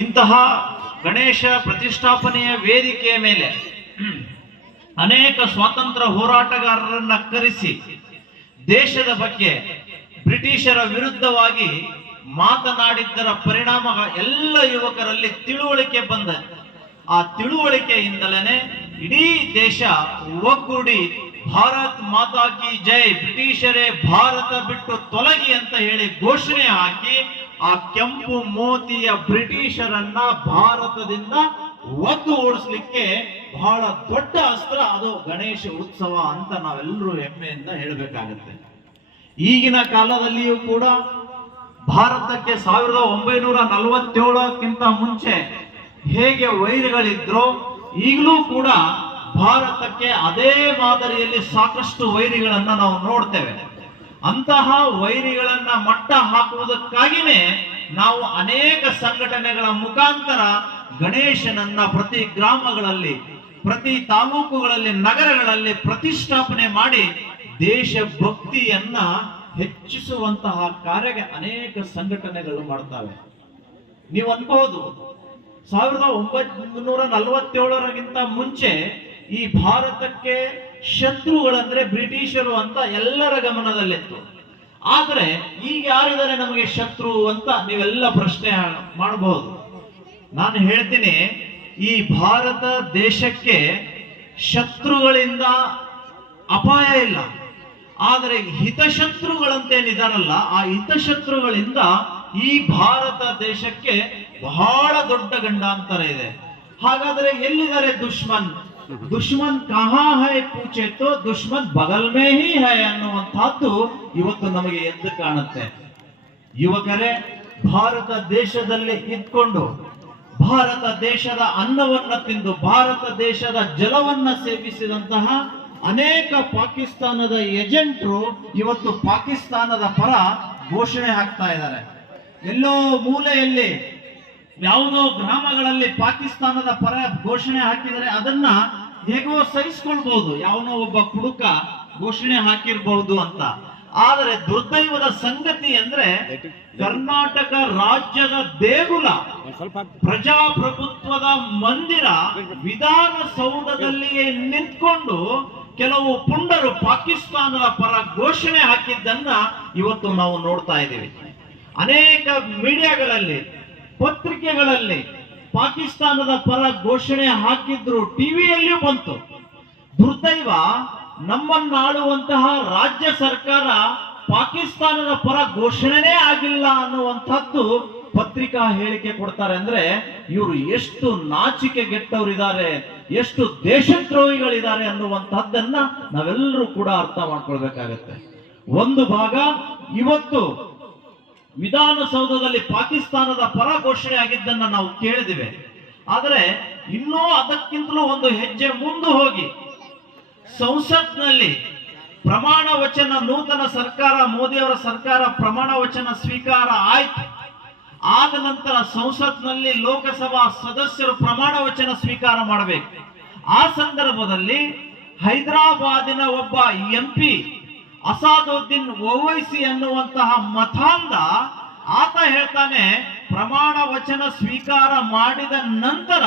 ಇಂತಹ ಗಣೇಶ ಪ್ರತಿಷ್ಠಾಪನೆಯ ವೇದಿಕೆಯ ಮೇಲೆ ಅನೇಕ ಸ್ವಾತಂತ್ರ್ಯ ಹೋರಾಟಗಾರರನ್ನ ಕರೆಸಿ ದೇಶದ ಬಗ್ಗೆ ಬ್ರಿಟಿಷರ ವಿರುದ್ಧವಾಗಿ ಮಾತನಾಡಿದ್ದರ ಪರಿಣಾಮ ಎಲ್ಲ ಯುವಕರಲ್ಲಿ ತಿಳುವಳಿಕೆ ಬಂದ. ಆ ತಿಳುವಳಿಕೆಯಿಂದಲೇ ಇಡೀ ದೇಶ ಒಗ್ಗೂಡಿ ಭಾರತ್ ಮಾತಾ ಕಿ ಜೈ, ಬ್ರಿಟಿಷರೇ ಭಾರತ ಬಿಟ್ಟು ತೊಲಗಿ ಅಂತ ಹೇಳಿ ಘೋಷಣೆ ಹಾಕಿ ಆ ಕೆಂಪು ಮೋತಿಯ ಬ್ರಿಟಿಷರನ್ನ ಭಾರತದಿಂದ ಒದ್ದು ಓಡಿಸ್ಲಿಕ್ಕೆ ಬಹಳ ದೊಡ್ಡ ಅಸ್ತ್ರ ಅದು ಗಣೇಶ ಉತ್ಸವ ಅಂತ ನಾವೆಲ್ಲರೂ ಹೆಮ್ಮೆಯಿಂದ ಹೇಳಬೇಕಾಗತ್ತೆ. ಈಗಿನ ಕಾಲದಲ್ಲಿಯೂ ಕೂಡ ಭಾರತಕ್ಕೆ 1947ಕ್ಕಿಂತ ಮುಂಚೆ ಹೇಗೆ ವೈರಿಗಳಿದ್ರೋ ಈಗಲೂ ಕೂಡ ಭಾರತಕ್ಕೆ ಅದೇ ಮಾದರಿಯಲ್ಲಿ ಸಾಕಷ್ಟು ವೈರಿಗಳನ್ನ ನಾವು ನೋಡ್ತೇವೆ. ಅಂತಹ ವೈರಿಗಳನ್ನ ಮಟ್ಟ ಹಾಕುವುದಕ್ಕಾಗಿನೇ ನಾವು ಅನೇಕ ಸಂಘಟನೆಗಳ ಮುಖಾಂತರ ಗಣೇಶನನ್ನ ಪ್ರತಿ ಗ್ರಾಮಗಳಲ್ಲಿ, ಪ್ರತಿ ತಾಲೂಕುಗಳಲ್ಲಿ, ನಗರಗಳಲ್ಲಿ ಪ್ರತಿಷ್ಠಾಪನೆ ಮಾಡಿ ದೇಶಭಕ್ತಿಯನ್ನ ಹೆಚ್ಚಿಸುವಂತಹ ಕಾರ್ಯ ಅನೇಕ ಸಂಘಟನೆಗಳು ಮಾಡ್ತವೆ. ನೀವು ಅನ್ಬಹುದು 1947ಗಿಂತ ಮುಂಚೆ ಈ ಭಾರತಕ್ಕೆ ಶತ್ರುಗಳಂದ್ರೆ ಬ್ರಿಟಿಷರು ಅಂತ ಎಲ್ಲರ ಗಮನದಲ್ಲಿತ್ತು. ಆದ್ರೆ ಈಗ ಯಾರಿದ್ದಾರೆ ನಮಗೆ ಶತ್ರು ಅಂತ ನೀವೆಲ್ಲ ಪ್ರಶ್ನೆ ಮಾಡಬಹುದು. ನಾನು ಹೇಳ್ತೀನಿ, ಈ ಭಾರತ ದೇಶಕ್ಕೆ ಶತ್ರುಗಳಿಂದ ಅಪಾಯ ಇಲ್ಲ, ಆದರೆ ಹಿತಶತ್ರುಗಳಂತೇನಿದಾರಲ್ಲ ಆ ಹಿತಶತ್ರುಗಳಿಂದ ಈ ಭಾರತ ದೇಶಕ್ಕೆ ಬಹಳ ದೊಡ್ಡ ಗಂಡಾಂತರ ಇದೆ. ಹಾಗಾದ್ರೆ ಎಲ್ಲಿದ್ದಾರೆ ದುಶ್ಮನ್? ದುಶ್ಮನ್ ಕಹಾ ಹೈ ಪೂಛೆ ತೋ ದುಶ್ಮನ್ ಬಗಲ್ ಮೇ ಹಿ ಹೈ ಅನ್ನುವಂತಹದ್ದು ಇವತ್ತು ನಮಗೆ ಎದ್ದು ಕಾಣುತ್ತೆ. ಯುವಕರೇ, ಭಾರತ ದೇಶದಲ್ಲಿ ಇದ್ಕೊಂಡು ಭಾರತ ದೇಶದ ಅನ್ನವನ್ನ ತಿಂದು ಭಾರತ ದೇಶದ ಜಲವನ್ನ ಸೇವಿಸಿದಂತಹ ಅನೇಕ ಪಾಕಿಸ್ತಾನದ ಏಜೆಂಟರು ಇವತ್ತು ಪಾಕಿಸ್ತಾನದ ಪರ ಘೋಷಣೆ ಹಾಕ್ತಾ ಇದ್ದಾರೆ. ಎಲ್ಲೋ ಮೂಲೆಯಲ್ಲಿ ಯಾವುದೋ ಗ್ರಾಮಗಳಲ್ಲಿ ಪಾಕಿಸ್ತಾನದ ಪರ ಘೋಷಣೆ ಹಾಕಿದರೆ ಅದನ್ನ ಹೇಗೋ ಸಹಿಸಿಕೊಳ್ಬಹುದು, ಯಾವನೋ ಒಬ್ಬ ಕುಡುಕ ಘೋಷಣೆ ಹಾಕಿರಬಹುದು ಅಂತ. ಆದರೆ ದುರ್ದೈವದ ಸಂಗತಿ ಅಂದ್ರೆ ಕರ್ನಾಟಕ ರಾಜ್ಯದ ದೇಗುಲ, ಪ್ರಜಾಪ್ರಭುತ್ವದ ಮಂದಿರ, ವಿಧಾನಸೌಧದಲ್ಲಿಯೇ ನಿಂತ್ಕೊಂಡು ಕೆಲವು ಪುಂಡರು ಪಾಕಿಸ್ತಾನದ ಪರ ಘೋಷಣೆ ಹಾಕಿದ್ದನ್ನ ಇವತ್ತು ನಾವು ನೋಡ್ತಾ ಇದ್ದೀವಿ. ಅನೇಕ ಮೀಡಿಯಾಗಳಲ್ಲಿ, ಪತ್ರಿಕೆಗಳಲ್ಲಿ ಪಾಕಿಸ್ತಾನದ ಪರ ಘೋಷಣೆ ಹಾಕಿದ್ರು, ಟಿವಿಯಲ್ಲಿಯೂ ಬಂತು. ದುರ್ದೈವ, ನಮ್ಮನ್ನಾಳುವಂತಹ ರಾಜ್ಯ ಸರ್ಕಾರ ಪಾಕಿಸ್ತಾನದ ಪರ ಘೋಷಣೆನೇ ಆಗಿಲ್ಲ ಅನ್ನುವಂಥದ್ದು ಪತ್ರಿಕಾ ಹೇಳಿಕೆ ಕೊಡ್ತಾರೆ. ಅಂದ್ರೆ ಇವರು ಎಷ್ಟು ನಾಚಿಕೆ ಗೆಟ್ಟವರಿದ್ದಾರೆ, ಎಷ್ಟು ದೇಶದ್ರೋಹಿಗಳಿದ್ದಾರೆ ಅನ್ನುವಂಥದ್ದನ್ನ ನಾವೆಲ್ಲರೂ ಕೂಡ ಅರ್ಥ ಮಾಡ್ಕೊಳ್ಬೇಕಾಗತ್ತೆ. ಒಂದು ಭಾಗ ಇವತ್ತು ವಿಧಾನಸೌಧದಲ್ಲಿ ಪಾಕಿಸ್ತಾನದ ಪರ ಘೋಷಣೆ ಆಗಿದ್ದನ್ನ ನಾವು ಕೇಳಿದಿವೆ. ಆದರೆ ಇನ್ನೂ ಅದಕ್ಕಿಂತಲೂ ಒಂದು ಹೆಜ್ಜೆ ಮುಂದೆ ಹೋಗಿ ಸಂಸತ್ನಲ್ಲಿ ಪ್ರಮಾಣ ವಚನ, ನೂತನ ಸರ್ಕಾರ, ಮೋದಿಯವರ ಸರ್ಕಾರ ಪ್ರಮಾಣ ವಚನ ಸ್ವೀಕಾರ ಆಯ್ತು. ಆದ ನಂತರ ಸಂಸತ್ನಲ್ಲಿ ಲೋಕಸಭಾ ಸದಸ್ಯರು ಪ್ರಮಾಣ ವಚನ ಸ್ವೀಕಾರ ಮಾಡಬೇಕು. ಆ ಸಂದರ್ಭದಲ್ಲಿ ಹೈದರಾಬಾದಿನ ಒಬ್ಬ MP ಅಸಾದುದ್ದೀನ್ ಓವೈಸಿ ಅನ್ನುವಂತಹ ಮತಾಂಧ ಆತ ಹೇಳ್ತಾನೆ, ಪ್ರಮಾಣ ವಚನ ಸ್ವೀಕಾರ ಮಾಡಿದ ನಂತರ